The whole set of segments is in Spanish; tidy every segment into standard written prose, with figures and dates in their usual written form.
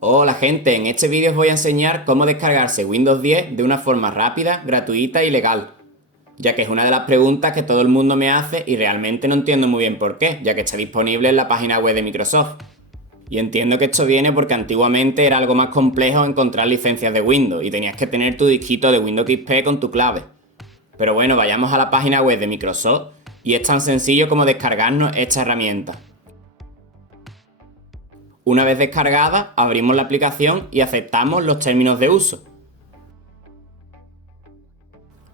Hola gente, en este vídeo os voy a enseñar cómo descargarse Windows 10 de una forma rápida, gratuita y legal, ya que es una de las preguntas que todo el mundo me hace y realmente no entiendo muy bien por qué, ya que está disponible en la página web de Microsoft. Y entiendo que esto viene porque antiguamente era algo más complejo encontrar licencias de Windows y tenías que tener tu disquito de Windows XP con tu clave. Pero bueno, vayamos a la página web de Microsoft y es tan sencillo como descargarnos esta herramienta. Una vez descargada, abrimos la aplicación y aceptamos los términos de uso.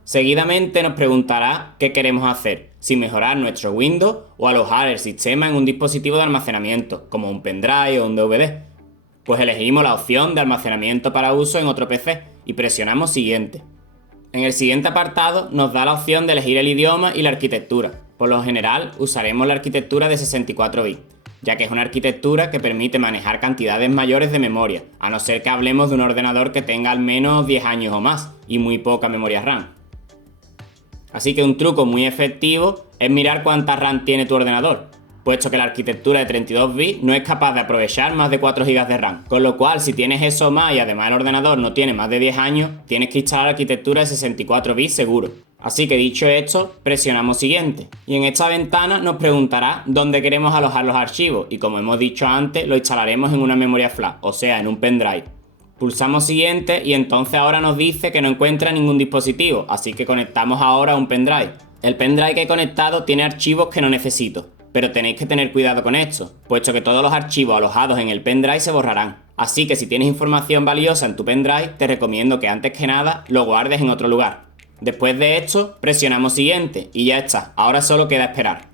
Seguidamente nos preguntará qué queremos hacer, si mejorar nuestro Windows o alojar el sistema en un dispositivo de almacenamiento, como un pendrive o un DVD. Pues elegimos la opción de almacenamiento para uso en otro PC y presionamos siguiente. En el siguiente apartado nos da la opción de elegir el idioma y la arquitectura. Por lo general usaremos la arquitectura de 64 bits, ya que es una arquitectura que permite manejar cantidades mayores de memoria, a no ser que hablemos de un ordenador que tenga al menos 10 años o más y muy poca memoria RAM. Así que un truco muy efectivo es mirar cuánta RAM tiene tu ordenador, puesto que la arquitectura de 32 bits no es capaz de aprovechar más de 4 GB de RAM, con lo cual si tienes eso más y además el ordenador no tiene más de 10 años, tienes que instalar la arquitectura de 64 bits seguro. Así que dicho esto, presionamos siguiente. Y en esta ventana nos preguntará dónde queremos alojar los archivos y como hemos dicho antes, lo instalaremos en una memoria flash, o sea, en un pendrive. Pulsamos siguiente y entonces ahora nos dice que no encuentra ningún dispositivo, así que conectamos ahora a un pendrive. El pendrive que he conectado tiene archivos que no necesito, pero tenéis que tener cuidado con esto, puesto que todos los archivos alojados en el pendrive se borrarán. Así que si tienes información valiosa en tu pendrive, te recomiendo que antes que nada lo guardes en otro lugar. Después de esto, presionamos siguiente y ya está, ahora solo queda esperar.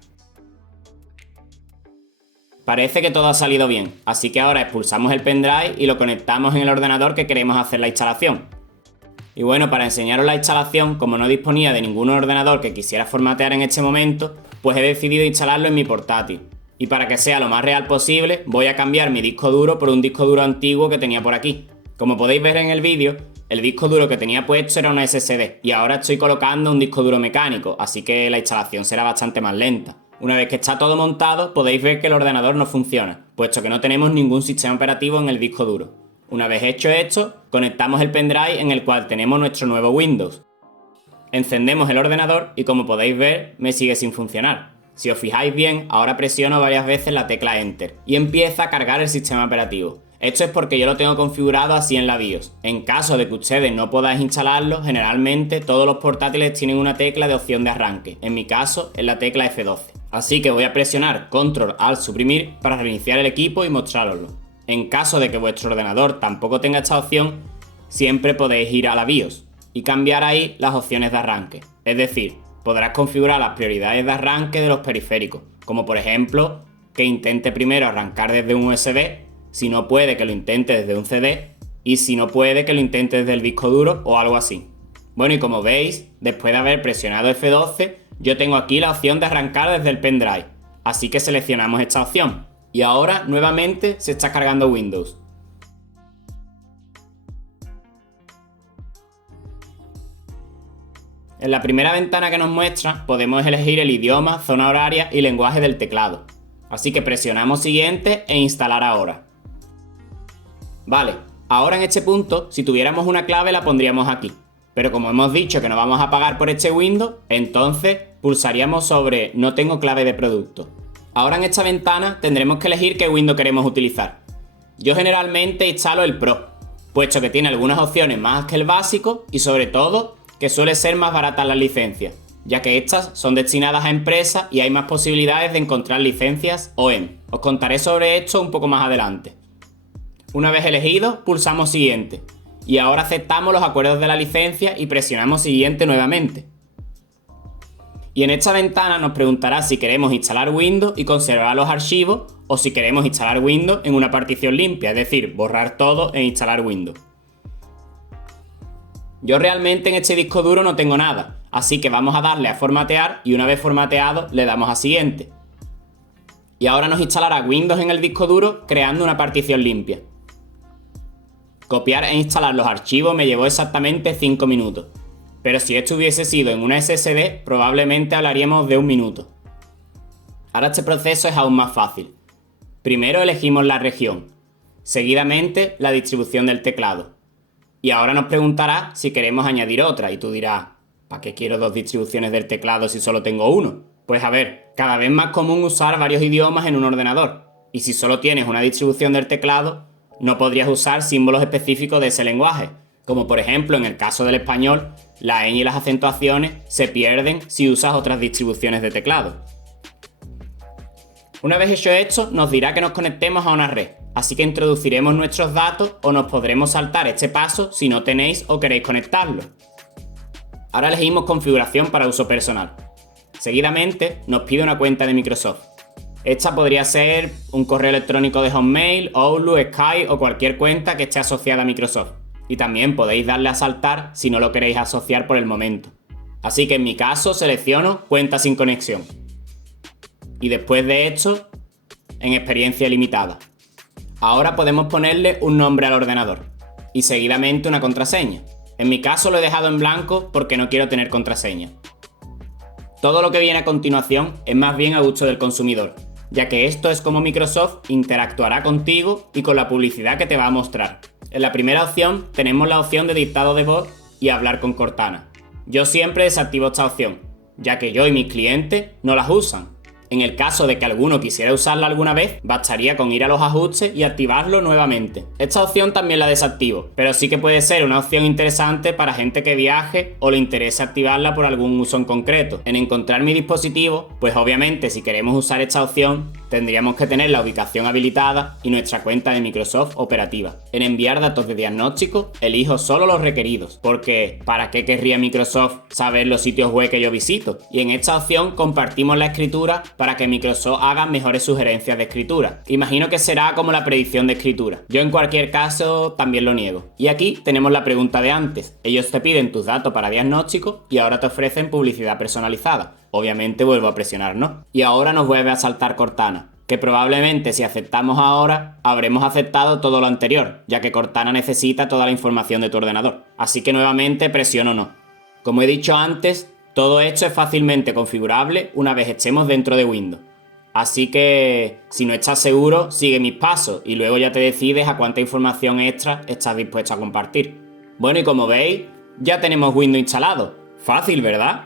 Parece que todo ha salido bien, así que ahora expulsamos el pendrive y lo conectamos en el ordenador que queremos hacer la instalación. Y bueno, para enseñaros la instalación, como no disponía de ningún ordenador que quisiera formatear en este momento, pues he decidido instalarlo en mi portátil. Y para que sea lo más real posible, voy a cambiar mi disco duro por un disco duro antiguo que tenía por aquí. Como podéis ver en el vídeo, el disco duro que tenía puesto era una SSD y ahora estoy colocando un disco duro mecánico, así que la instalación será bastante más lenta. Una vez que está todo montado, podéis ver que el ordenador no funciona, puesto que no tenemos ningún sistema operativo en el disco duro. Una vez hecho esto, conectamos el pendrive en el cual tenemos nuestro nuevo Windows. Encendemos el ordenador y como podéis ver, me sigue sin funcionar. Si os fijáis bien, ahora presiono varias veces la tecla Enter y empieza a cargar el sistema operativo. Esto es porque yo lo tengo configurado así en la BIOS. En caso de que ustedes no podáis instalarlo, generalmente todos los portátiles tienen una tecla de opción de arranque. En mi caso, es la tecla F12. Así que voy a presionar Control Alt Suprimir para reiniciar el equipo y mostrároslo. En caso de que vuestro ordenador tampoco tenga esta opción, siempre podéis ir a la BIOS y cambiar ahí las opciones de arranque. Es decir, podrás configurar las prioridades de arranque de los periféricos, como por ejemplo, que intente primero arrancar desde un USB, si no puede que lo intente desde un CD, y si no puede que lo intente desde el disco duro o algo así. Bueno, y como veis, después de haber presionado F12, yo tengo aquí la opción de arrancar desde el pendrive, así que seleccionamos esta opción. Y ahora nuevamente se está cargando Windows. En la primera ventana que nos muestra podemos elegir el idioma, zona horaria y lenguaje del teclado. Así que presionamos siguiente e instalar ahora. Vale, ahora en este punto, si tuviéramos una clave la pondríamos aquí. Pero como hemos dicho que no vamos a pagar por este Windows, entonces pulsaríamos sobre no tengo clave de producto. Ahora en esta ventana tendremos que elegir qué Windows queremos utilizar. Yo generalmente instalo el Pro, puesto que tiene algunas opciones más que el básico y sobre todo que suele ser más baratas las licencias, ya que estas son destinadas a empresas y hay más posibilidades de encontrar licencias OEM. Os contaré sobre esto un poco más adelante. Una vez elegido, pulsamos siguiente. Y ahora aceptamos los acuerdos de la licencia y presionamos siguiente nuevamente. Y en esta ventana nos preguntará si queremos instalar Windows y conservar los archivos o si queremos instalar Windows en una partición limpia, es decir, borrar todo e instalar Windows. Yo realmente en este disco duro no tengo nada, así que vamos a darle a formatear y una vez formateado le damos a siguiente. Y ahora nos instalará Windows en el disco duro creando una partición limpia. Copiar e instalar los archivos me llevó exactamente 5 minutos, pero si esto hubiese sido en una SSD probablemente hablaríamos de 1 minuto. Ahora este proceso es aún más fácil. Primero elegimos la región. seguidamente la distribución del teclado. Y ahora nos preguntará si queremos añadir otra y tú dirás, ¿para qué quiero dos distribuciones del teclado si solo tengo uno? Pues a ver, cada vez más común usar varios idiomas en un ordenador. Y si solo tienes una distribución del teclado, no podrías usar símbolos específicos de ese lenguaje. Como por ejemplo en el caso del español, la ñ y las acentuaciones se pierden si usas otras distribuciones de teclado. Una vez hecho esto, nos dirá que nos conectemos a una red, así que introduciremos nuestros datos o nos podremos saltar este paso si no tenéis o queréis conectarlo. Ahora elegimos configuración para uso personal. Seguidamente nos pide una cuenta de Microsoft. Esta podría ser un correo electrónico de Hotmail, Outlook, Skype o cualquier cuenta que esté asociada a Microsoft. Y también podéis darle a saltar si no lo queréis asociar por el momento. Así que en mi caso selecciono cuenta sin conexión. Y después de esto, en experiencia limitada. Ahora podemos ponerle un nombre al ordenador y seguidamente una contraseña. En mi caso lo he dejado en blanco porque no quiero tener contraseña. Todo lo que viene a continuación es más bien a gusto del consumidor, ya que esto es como Microsoft interactuará contigo y con la publicidad que te va a mostrar. En la primera opción tenemos la opción de dictado de voz y hablar con Cortana. Yo siempre desactivo esta opción, ya que yo y mis clientes no las usan. En el caso de que alguno quisiera usarla alguna vez, bastaría con ir a los ajustes y activarlo nuevamente. Esta opción también la desactivo, pero sí que puede ser una opción interesante para gente que viaje o le interese activarla por algún uso en concreto. En encontrar mi dispositivo, pues obviamente si queremos usar esta opción, tendríamos que tener la ubicación habilitada y nuestra cuenta de Microsoft operativa. En enviar datos de diagnóstico, elijo solo los requeridos, porque ¿para qué querría Microsoft saber los sitios web que yo visito? Y en esta opción compartimos la escritura para que Microsoft haga mejores sugerencias de escritura. Imagino que será como la predicción de escritura. Yo en cualquier caso también lo niego. Y aquí tenemos la pregunta de antes. Ellos te piden tus datos para diagnóstico y ahora te ofrecen publicidad personalizada. Obviamente vuelvo a presionar no. Y ahora nos vuelve a saltar Cortana, que probablemente si aceptamos ahora, habremos aceptado todo lo anterior, ya que Cortana necesita toda la información de tu ordenador. Así que nuevamente presiono no. Como he dicho antes, todo esto es fácilmente configurable una vez estemos dentro de Windows. Así que, si no estás seguro, sigue mis pasos y luego ya te decides a cuánta información extra estás dispuesto a compartir. Bueno, y como veis, ya tenemos Windows instalado. Fácil, ¿verdad?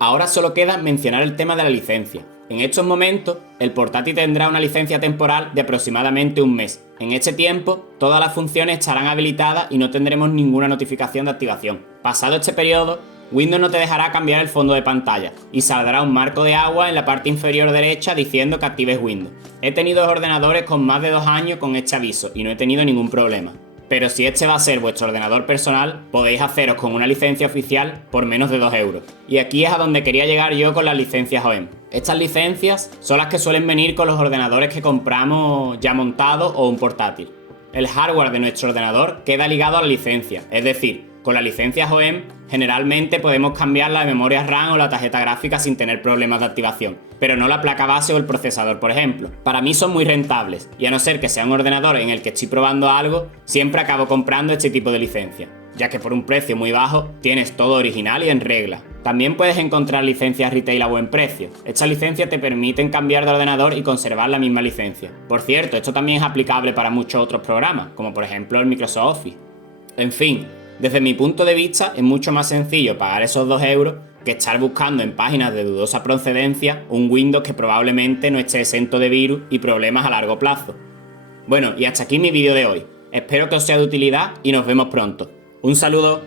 Ahora solo queda mencionar el tema de la licencia. En estos momentos, el portátil tendrá una licencia temporal de aproximadamente un mes. En este tiempo, todas las funciones estarán habilitadas y no tendremos ninguna notificación de activación. Pasado este periodo, Windows no te dejará cambiar el fondo de pantalla y saldrá un marco de agua en la parte inferior derecha diciendo que actives Windows. He tenido ordenadores con más de 2 años con este aviso y no he tenido ningún problema. Pero si este va a ser vuestro ordenador personal, podéis haceros con una licencia oficial por menos de 2 euros. Y aquí es a donde quería llegar yo con las licencias OEM. Estas licencias son las que suelen venir con los ordenadores que compramos ya montados o un portátil. El hardware de nuestro ordenador queda ligado a la licencia, es decir, con las licencias OEM generalmente podemos cambiar la memoria RAM o la tarjeta gráfica sin tener problemas de activación, pero no la placa base o el procesador, por ejemplo. Para mí son muy rentables, y a no ser que sea un ordenador en el que estoy probando algo, siempre acabo comprando este tipo de licencia, ya que por un precio muy bajo tienes todo original y en regla. También puedes encontrar licencias retail a buen precio. Estas licencias te permiten cambiar de ordenador y conservar la misma licencia. Por cierto, esto también es aplicable para muchos otros programas, como por ejemplo el Microsoft Office. En fin, desde mi punto de vista es mucho más sencillo pagar esos 2 euros que estar buscando en páginas de dudosa procedencia un Windows que probablemente no esté exento de virus y problemas a largo plazo. Bueno, y hasta aquí mi vídeo de hoy. Espero que os sea de utilidad y nos vemos pronto. Un saludo.